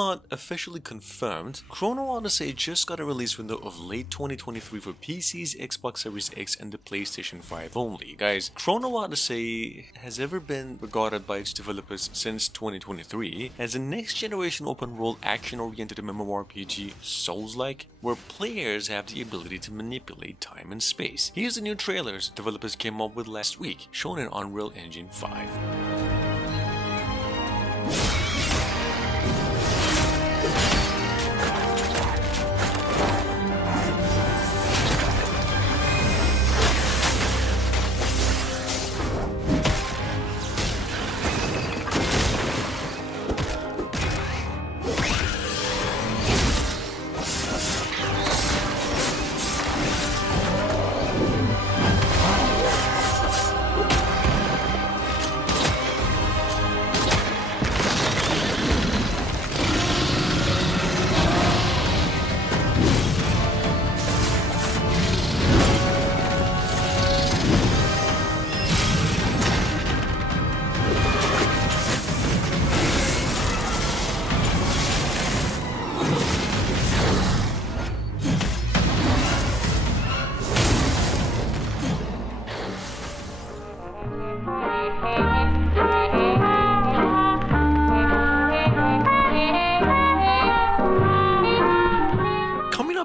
not officially confirmed, Chrono Odyssey just got a release window of late 2023 for PCs, Xbox Series X, and the PlayStation 5 only. Guys, Chrono Odyssey has ever been regarded by its developers since 2023 as a next-generation open-world action-oriented MMORPG Souls-like, where players have the ability to manipulate time and space. Here's the new trailers developers came up with last week, shown in Unreal Engine 5.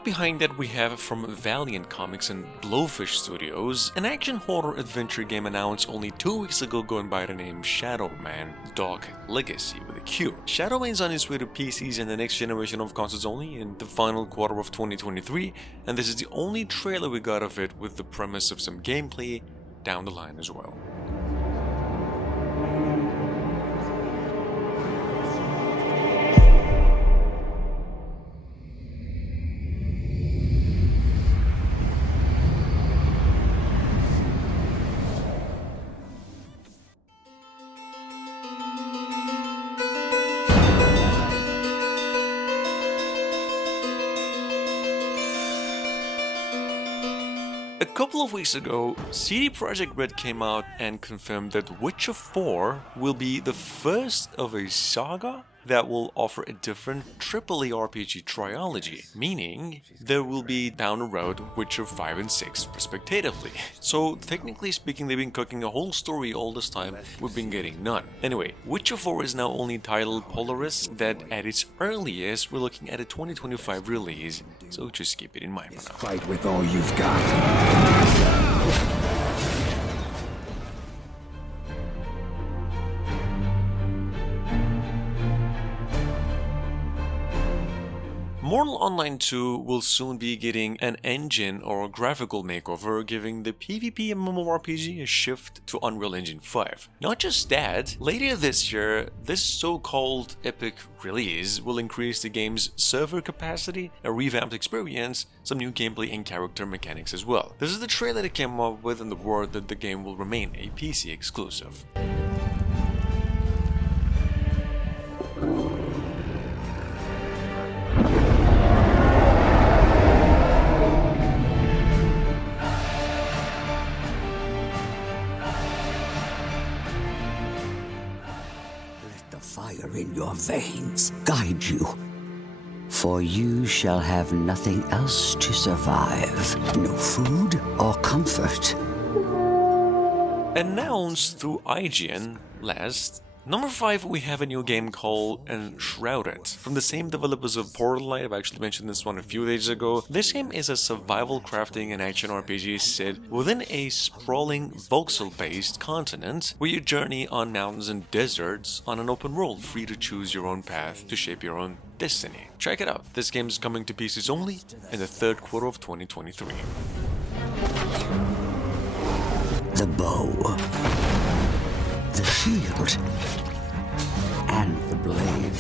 Behind that we have from Valiant Comics and Blowfish Studios, an action horror adventure game announced only 2 weeks ago going by the name Shadow Man Dog Legacy with a Q. Shadow Man is on its way to PCs and the next generation of consoles only in the final quarter of 2023, and this is the only trailer we got of it, with the premise of some gameplay down the line as well. A couple of weeks ago, CD Projekt Red came out and confirmed that Witcher 4 will be the first of a saga that will offer a different AAA RPG trilogy, meaning there will be down the road Witcher 5 and 6 respectively. So technically speaking, they've been cooking a whole story all this time, we've been getting none. Anyway, Witcher 4 is now only titled Polaris, that at its earliest we're looking at a 2025 release, so just keep it in mind for now. Fight with all you've got. Mortal Online 2 will soon be getting an engine or a graphical makeover, giving the PvP MMORPG a shift to Unreal Engine 5. Not just that, later this year, this so-called epic release will increase the game's server capacity, a revamped experience, some new gameplay and character mechanics as well. This is the trailer they came up with, and the word that the game will remain a PC exclusive. Fire in your veins guide you, for you shall have nothing else to survive, no food or comfort. Announced through IGN last. Number 5, we have a new game called Enshrouded, from the same developers of Portal. I've actually mentioned this one a few days ago. This game is a survival crafting and action RPG set within a sprawling voxel-based continent, where you journey on mountains and deserts on an open world, free to choose your own path to shape your own destiny. Check it out, this game is coming to PCs only in the third quarter of 2023. The bow, the shield, and the blade.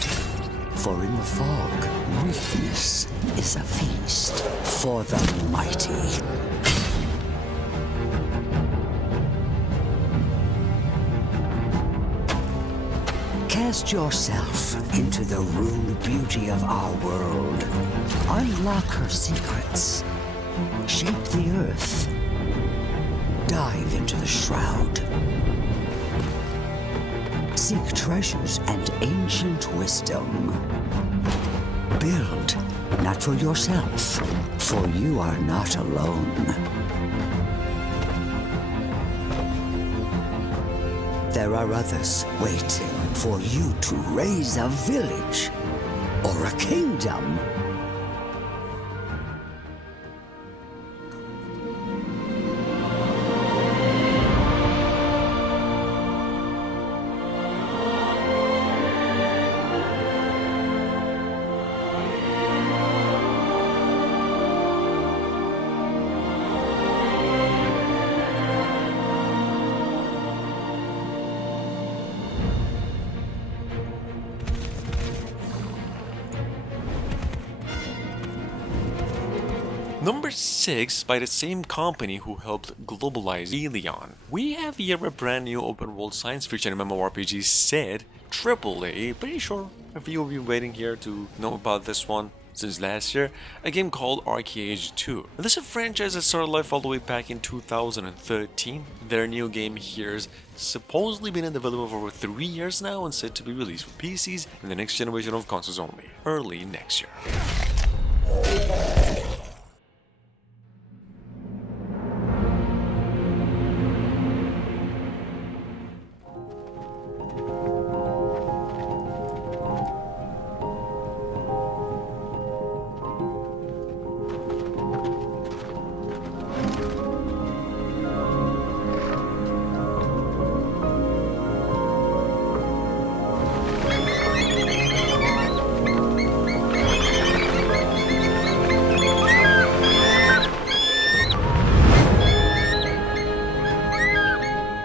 For in the fog, weakness is a feast for the mighty. Cast yourself into the rude beauty of our world. Unlock her secrets. Shape the earth. Dive into the shroud. seek treasures and ancient wisdom. Build, not for yourself, for you are not alone. There are others waiting for you to raise a village or a kingdom. Number 6, by the same company who helped globalize Elion. We have here a brand new open world science fiction MMORPG set, AAA, pretty sure a few of you waiting here to know about this one since last year, a game called Arcade 2. This is a franchise that started life all the way back in 2013. Their new game here has supposedly been in development for over 3 years now and set to be released for PCs and the next generation of consoles only, early next year.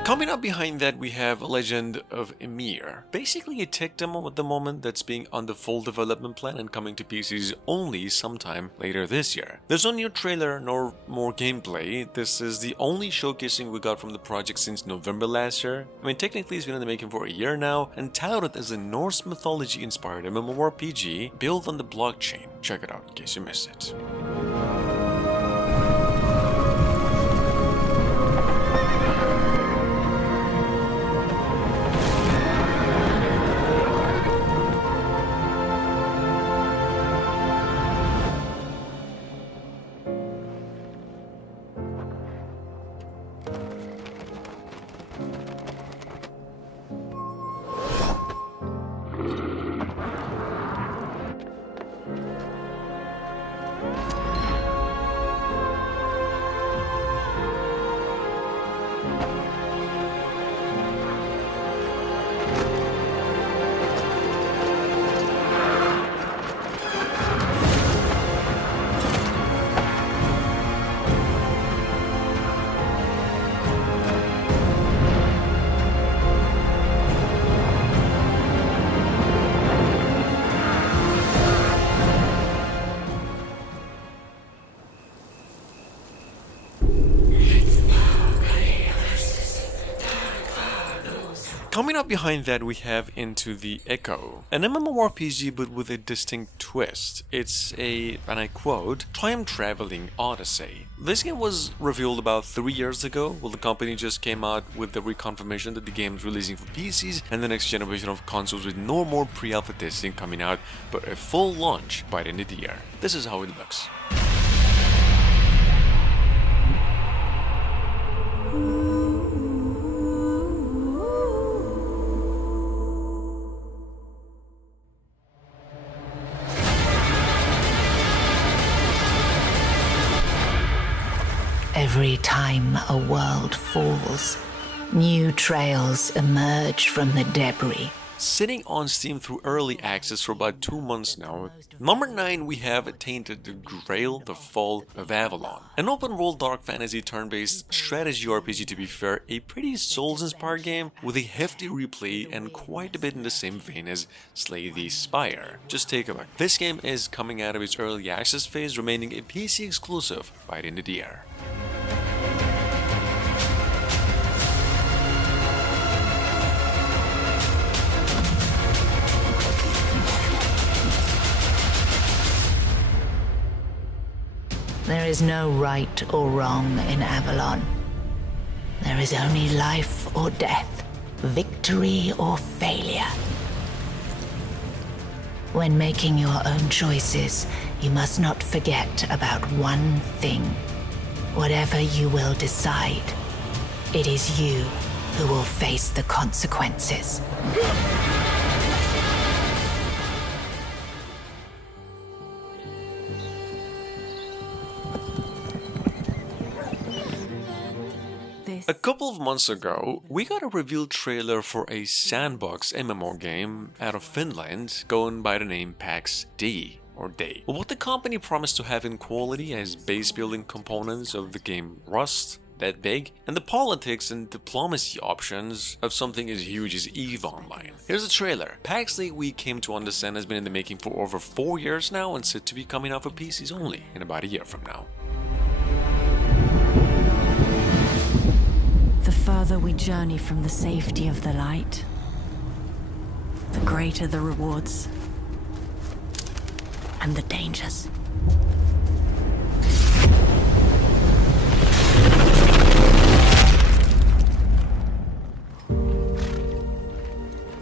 Coming up behind that, we have Legend of Ymir. Basically a tech demo at the moment that's being under full development plan and coming to PCs only sometime later this year. There's no new trailer nor more gameplay. This is the only showcasing we got from the project since November last year. I mean, technically it's been in the making for a year now and touted as a Norse mythology inspired MMORPG built on the blockchain. Check it out in case you missed it. Coming up behind that, we have Into the Echo, an MMORPG but with a distinct twist. It's a, and I quote, time-traveling odyssey. This game was revealed about 3 years ago, while the company just came out with the reconfirmation that the game is releasing for PCs and the next generation of consoles with no more pre-alpha testing coming out, but a full launch by the end of the year. This is how it looks. Every time a world falls, new trails emerge from the debris. Sitting on Steam through early access for about 2 months now. Number 9, we have Tainted the Grail, The Fall of Avalon. An open-world dark fantasy turn-based strategy RPG, to be fair, a pretty Souls-inspired game with a hefty replay and quite a bit in the same vein as Slay the Spire. Just take a look. This game is coming out of its early access phase, remaining a PC exclusive by the end of the year. There is no right or wrong in Avalon. There is only life or death. victory or failure. When making your own choices, you must not forget about one thing. Whatever you will decide, it is you who will face the consequences. A couple of months ago, we got a reveal trailer for a sandbox MMO game out of Finland going by the name PAX D. Or Day. What the company promised to have in quality as base building components of the game Rust, that big, and the politics and diplomacy options of something as huge as EVE Online. Here's the trailer. PAX Day, we came to understand, has been in the making for over 4 years now and set to be coming out for PCs only in about a year from now. The further we journey from the safety of the light, the greater the rewards and the dangers.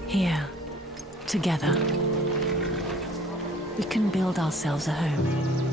Here, together, we can build ourselves a home.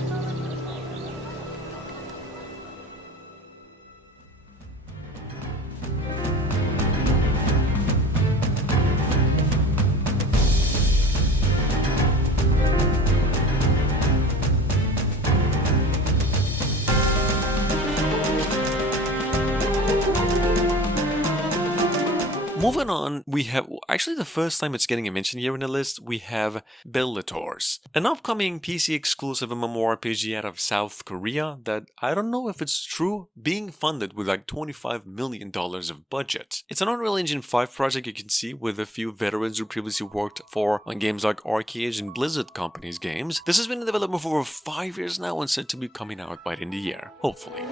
Moving on, we have, actually the first time it's getting a mention here in the list, we have Bellators, an upcoming PC exclusive MMORPG out of South Korea that, I don't know if it's true, being funded with like $25 million of budget. It's an Unreal Engine 5 project, you can see, with a few veterans who previously worked on games like Arcade and Blizzard Company's games. This has been in development for over 5 years now and said to be coming out by the end of the year, hopefully.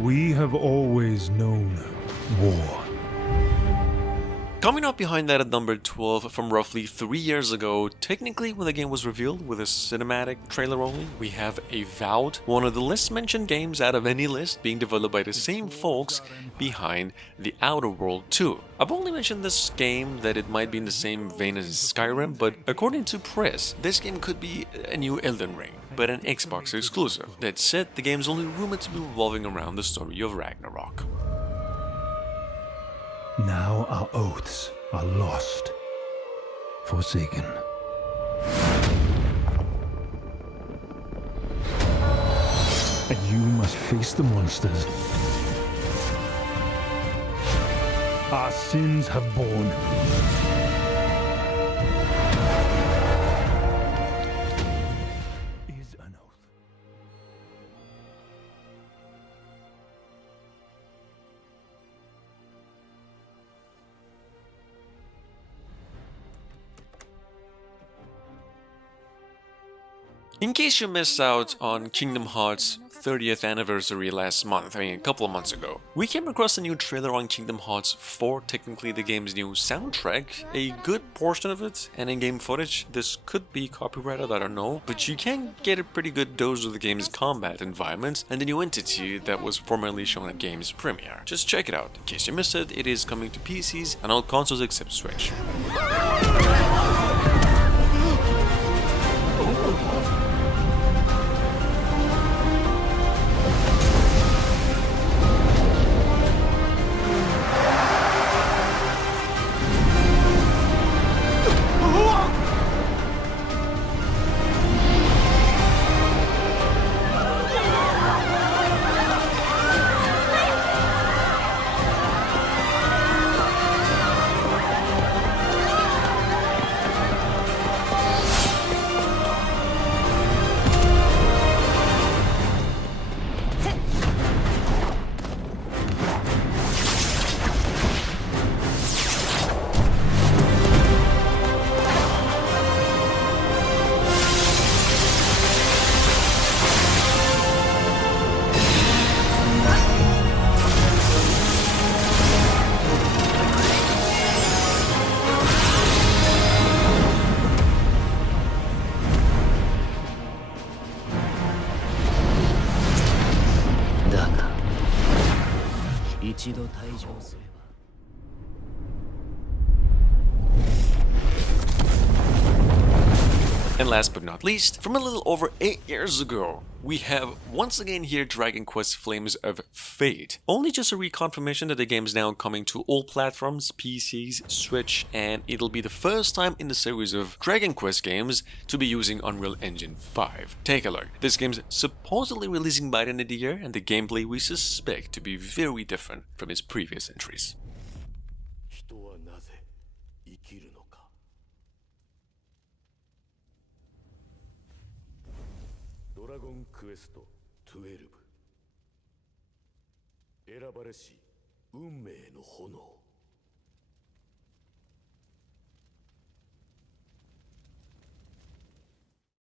We have always known war. Coming up behind that at number 12 from roughly 3 years ago, technically when the game was revealed with a cinematic trailer only, we have Avowed, one of the least mentioned games out of any list, being developed by the same folks behind The Outer World 2. I've only mentioned this game that it might be in the same vein as Skyrim, but according to press, this game could be a new Elden Ring, but an Xbox exclusive. That said, the game is only rumored to be revolving around the story of Ragnarok. Now our oaths are lost, forsaken. And you must face the monsters our sins have borne. Is an oath. In case you missed out on Kingdom Hearts' 30th anniversary last month, a couple of months ago, we came across a new trailer on Kingdom Hearts 4, technically the game's new soundtrack, a good portion of it, and in-game footage. This could be copyrighted, I don't know, but you can get a pretty good dose of the game's combat environment and the new entity that was formerly shown at game's premiere. Just check it out. In case you missed it, it is coming to PCs and all consoles except Switch. 一度退場すれば And last but not least, from a little over 8 years ago, we have once again here Dragon Quest Flames of Fate. Only just a reconfirmation that the game is now coming to all platforms, PCs, Switch, and it'll be the first time in the series of Dragon Quest games to be using Unreal Engine 5. Take a look. This game's supposedly releasing by the end of the year, and the gameplay we suspect to be very different from its previous entries. 人はなぜ生きるのかドラゴンクエスト12選ばれし運命の炎